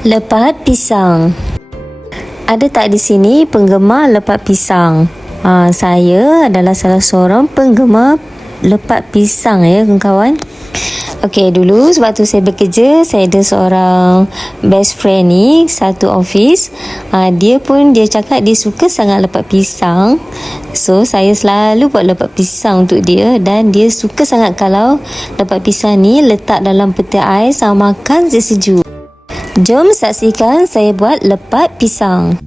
Lepat pisang. Ada tak di sini penggemar lepat pisang? Ha, saya adalah salah seorang penggemar lepat pisang ya kawan-kawan. Okey dulu sebab tu saya bekerja saya ada seorang best friend ni satu office uh, dia pun dia cakap dia suka sangat lepat pisang so saya selalu buat lepat pisang untuk dia dan dia suka sangat kalau lepat pisang ni letak dalam peti ais sama makan sejuk Jom saksikan saya buat lepat pisang.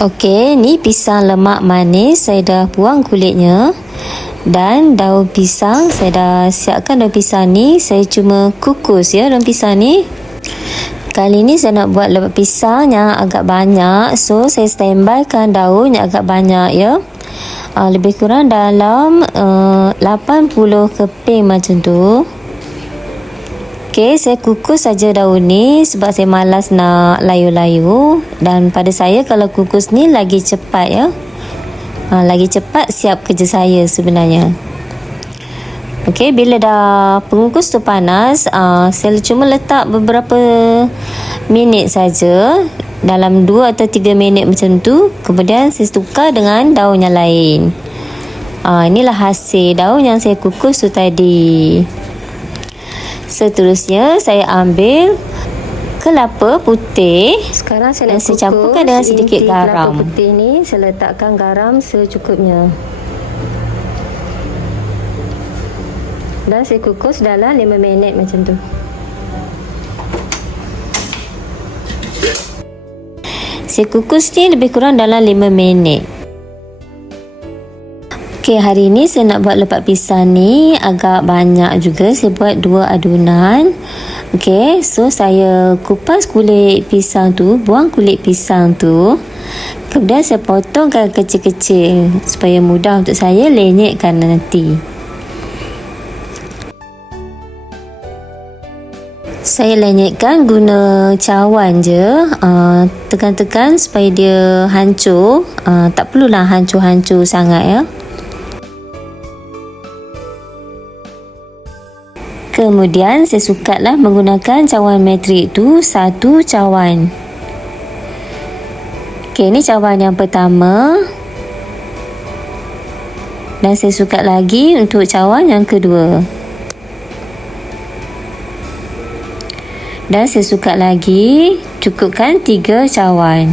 Okey, ni pisang lemak manis. Saya dah buang kulitnya. Dan daun pisang, saya dah siapkan daun pisang ni. Saya cuma kukus ya daun pisang ni. Kali ni saya nak buat lepat pisang yang agak banyak. So, saya standbykan daun yang agak banyak ya. Uh, lebih kurang dalam uh, 80 keping macam tu. Okey, saya kukus saja daun ni sebab saya malas nak layu-layu dan pada saya kalau kukus ni lagi cepat ya. Ha, lagi cepat siap kerja saya sebenarnya. Okey, bila dah pengukus tu panas, uh, saya cuma letak beberapa minit saja dalam 2 atau 3 minit macam tu. Kemudian saya tukar dengan daun yang lain. Uh, inilah hasil daun yang saya kukus tu tadi. Seterusnya saya ambil kelapa putih. Sekarang saya nak saya campurkan dengan sedikit garam. Kelapa putih ni saya letakkan garam secukupnya. Dan saya kukus dalam 5 minit macam tu. Saya kukus ni lebih kurang dalam 5 minit. Okey, hari ni saya nak buat lepat pisang ni agak banyak juga. Saya buat dua adunan. Okey, so saya kupas kulit pisang tu, buang kulit pisang tu. Kemudian saya potongkan kecil-kecil supaya mudah untuk saya lenyekkan nanti. Saya lenyekkan guna cawan je. Uh, tekan-tekan supaya dia hancur. Uh, tak perlulah hancur-hancur sangat ya. Kemudian saya sukatlah menggunakan cawan metrik tu satu cawan. Okey, ini cawan yang pertama. Dan saya sukat lagi untuk cawan yang kedua. Dan saya sukat lagi cukupkan tiga cawan.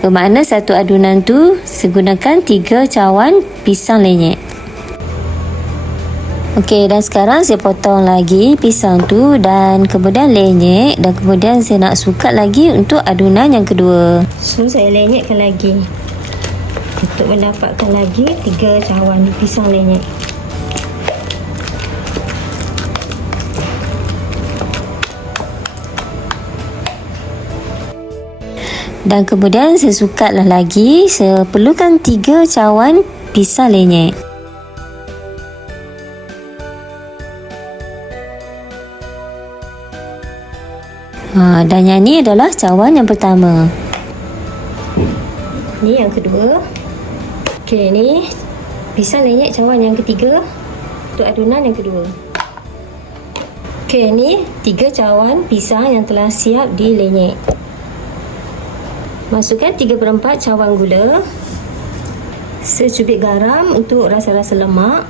Bermakna satu adunan tu saya gunakan tiga cawan pisang lenyek. Okey, dan sekarang saya potong lagi pisang tu dan kemudian lenyek dan kemudian saya nak sukat lagi untuk adunan yang kedua. So, saya lenyekkan lagi untuk mendapatkan lagi tiga cawan pisang lenyek. Dan kemudian saya sukatlah lagi, saya perlukan tiga cawan pisang lenyek. Ha, dan yang ni adalah cawan yang pertama. Ni yang kedua. Okey, ni pisang lenyek cawan yang ketiga untuk adunan yang kedua. Okey, ni tiga cawan pisang yang telah siap dilenyek. Masukkan 3 per 4 cawan gula. Secubit garam untuk rasa-rasa lemak.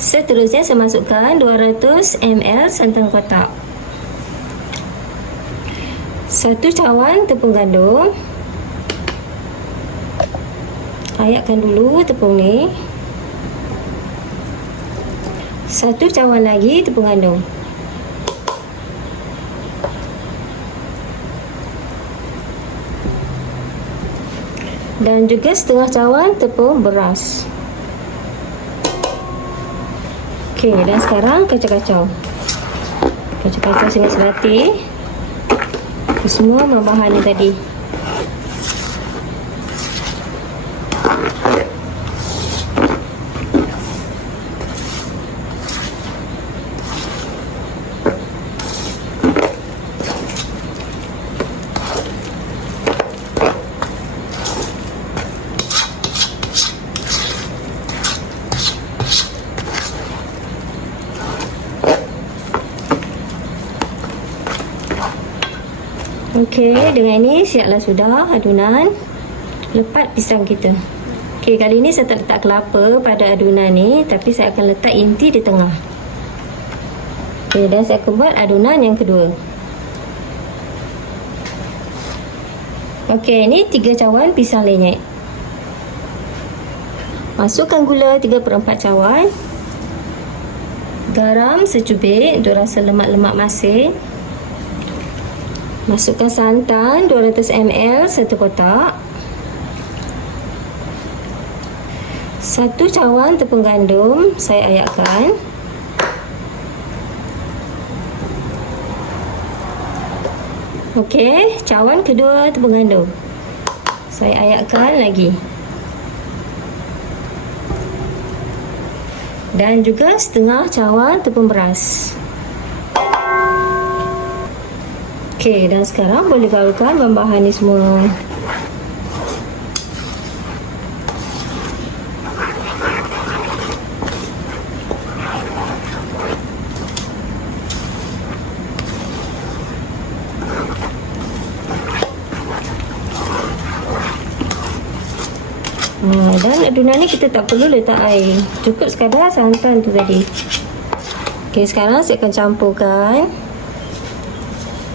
Seterusnya saya masukkan 200 ml santan kotak satu cawan tepung gandum. Ayatkan dulu tepung ni. Satu cawan lagi tepung gandum. Dan juga setengah cawan tepung beras. Ok dan sekarang kacau-kacau. Kacau-kacau sehingga serati semua bahan-bahan tadi Okey, dengan ini siaplah sudah adunan lepat pisang kita. Okey, kali ini saya tak letak kelapa pada adunan ni, tapi saya akan letak inti di tengah. Okey, dan saya akan buat adunan yang kedua. Okey, ini tiga cawan pisang lenyek. Masukkan gula 3 per 4 cawan. Garam secubit untuk rasa lemak-lemak masin. Masukkan santan 200 ml satu kotak. Satu cawan tepung gandum saya ayatkan. Okey, cawan kedua tepung gandum. Saya ayatkan lagi. Dan juga setengah cawan tepung beras. Okey, dan sekarang boleh gaulkan bahan-bahan ni semua. Ha, dan adunan ni kita tak perlu letak air. Cukup sekadar santan tu tadi. Okey, sekarang saya akan campurkan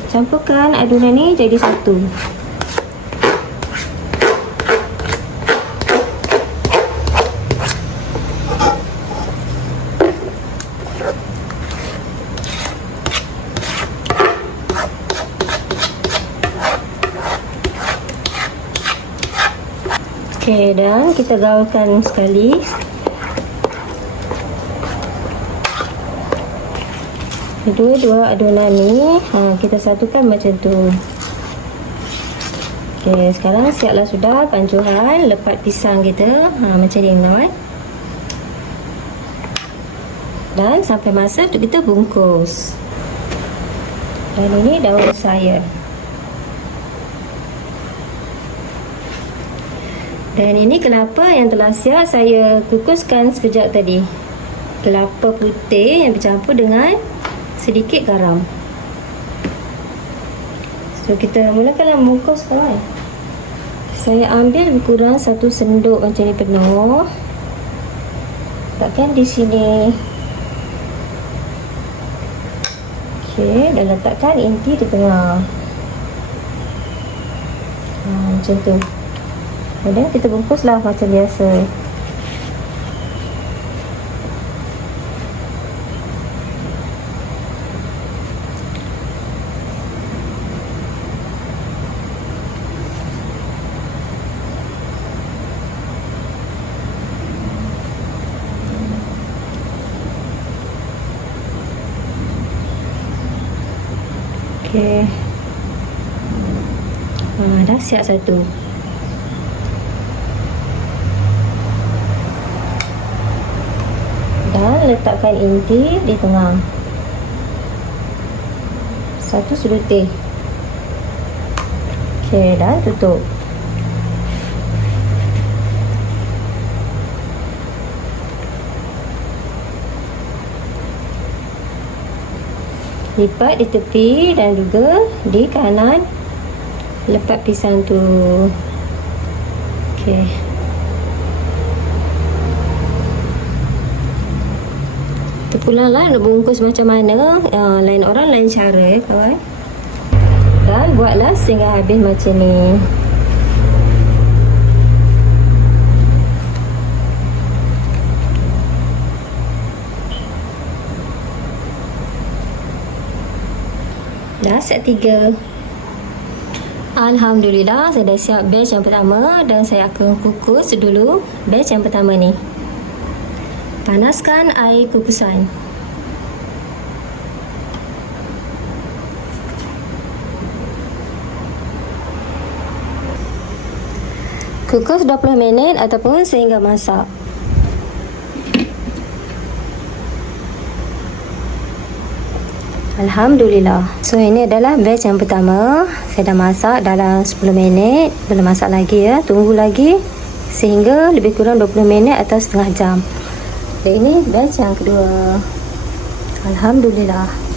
Campurkan adunan ni jadi satu. Okey, dan kita gaulkan sekali dua-dua adunan ni. Ha, kita satukan macam tu. Ok sekarang siaplah sudah pancuran lepat pisang kita. Ha, macam ni kawan dan sampai masa untuk kita bungkus. Dan ini daun sayur. Dan ini kelapa yang telah siap saya kukuskan sekejap tadi? Kelapa putih yang bercampur dengan sedikit garam. So kita mulakanlah mengukus kawan. Saya ambil lebih kurang satu sendok macam ni penuh. Letakkan di sini. Okey, dan letakkan inti di tengah. Ha, macam tu. Kemudian kita bungkuslah macam biasa. Okey. Ha, dah siap satu. Dan letakkan inti di tengah. Satu sudu teh. Okey, dan tutup. lipat di tepi dan juga di kanan lepat pisang tu. Okey. Terpulanglah nak bungkus macam mana. Uh, lain orang lain cara ya kawan. Dan buatlah sehingga habis macam ni. Dah set tiga. Alhamdulillah saya dah siap batch yang pertama dan saya akan kukus dulu batch yang pertama ni. Panaskan air kukusan. Kukus 20 minit ataupun sehingga masak. Alhamdulillah. So ini adalah batch yang pertama. Saya dah masak dalam 10 minit. Belum masak lagi ya. Tunggu lagi sehingga lebih kurang 20 minit atau setengah jam. Dan ini batch yang kedua. Alhamdulillah.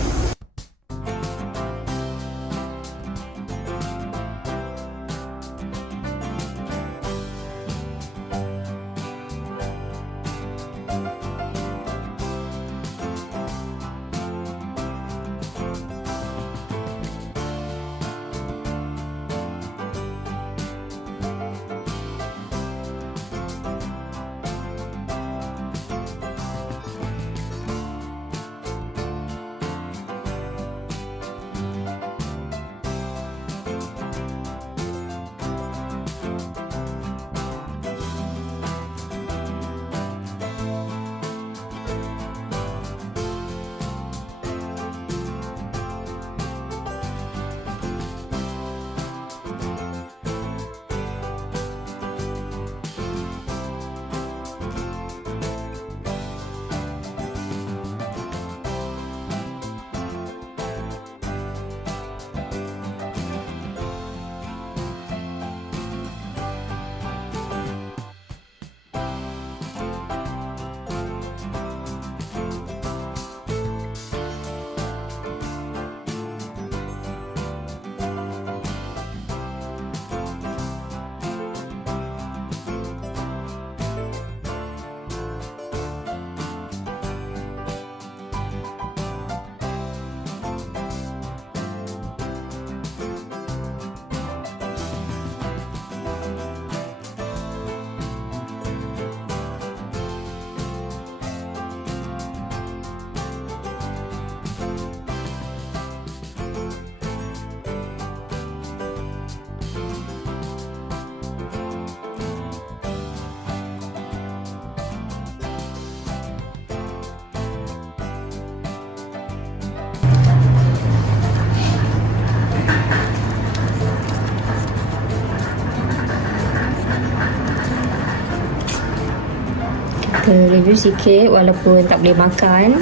Kita review sikit walaupun tak boleh makan.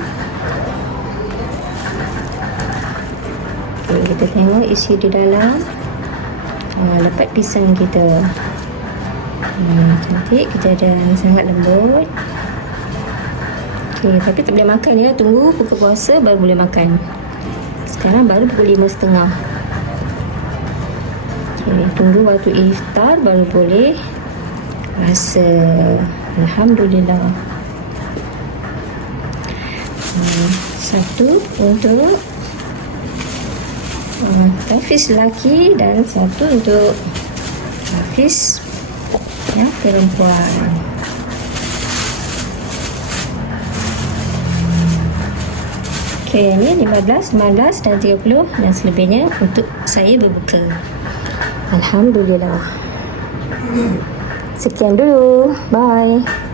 Okay, kita tengok isi di dalam. Ha, lepat pisang kita. Hmm, cantik, kejadian sangat lembut. Okay, tapi tak boleh makan ya. Tunggu buka puasa baru boleh makan. Sekarang baru pukul lima setengah. Okay, tunggu waktu iftar baru boleh rasa. Alhamdulillah. Hmm, satu untuk uh, Hafiz lelaki dan satu untuk Hafiz ya, perempuan. Okey, ini 15, 15 dan 30 dan selebihnya untuk saya berbuka. Alhamdulillah. Sekian dulu. Bye.